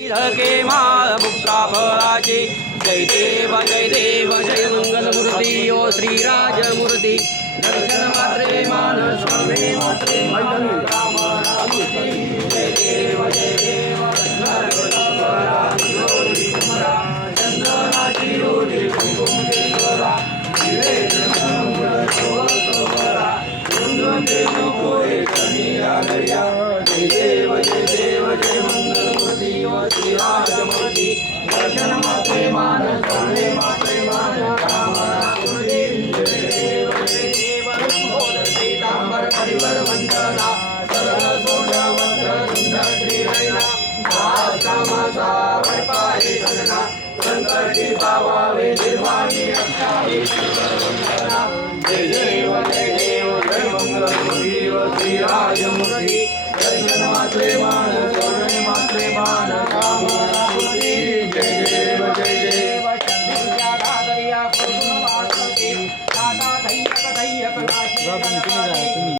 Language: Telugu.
के माळ मुक्ता फळाची जय देव जय देव जय मंगलमूर्ती ओ श्रीराजमूर्ती दर्शन मात्रे मान स्वामी मात्रे जय देव जय देव। రాజమౌళి. దర్శన ప్రేమాన ప్రేమ ప్రేమాన రామరాజమౌళి లంబోదర పీతాంబర పరివర వందన సరళ సోడవంద్ర సుందర శ్రీరైన సమసావైపాయి సదన సంకటి భావావి నిర్వాణి అక్షాయి వందన జయ దేవ జయ దేవ జయ మంగళ దేవ శ్రీరాజమౌళి దర్శన ప్రేమాన స్వర్ణ Và mình cũng như.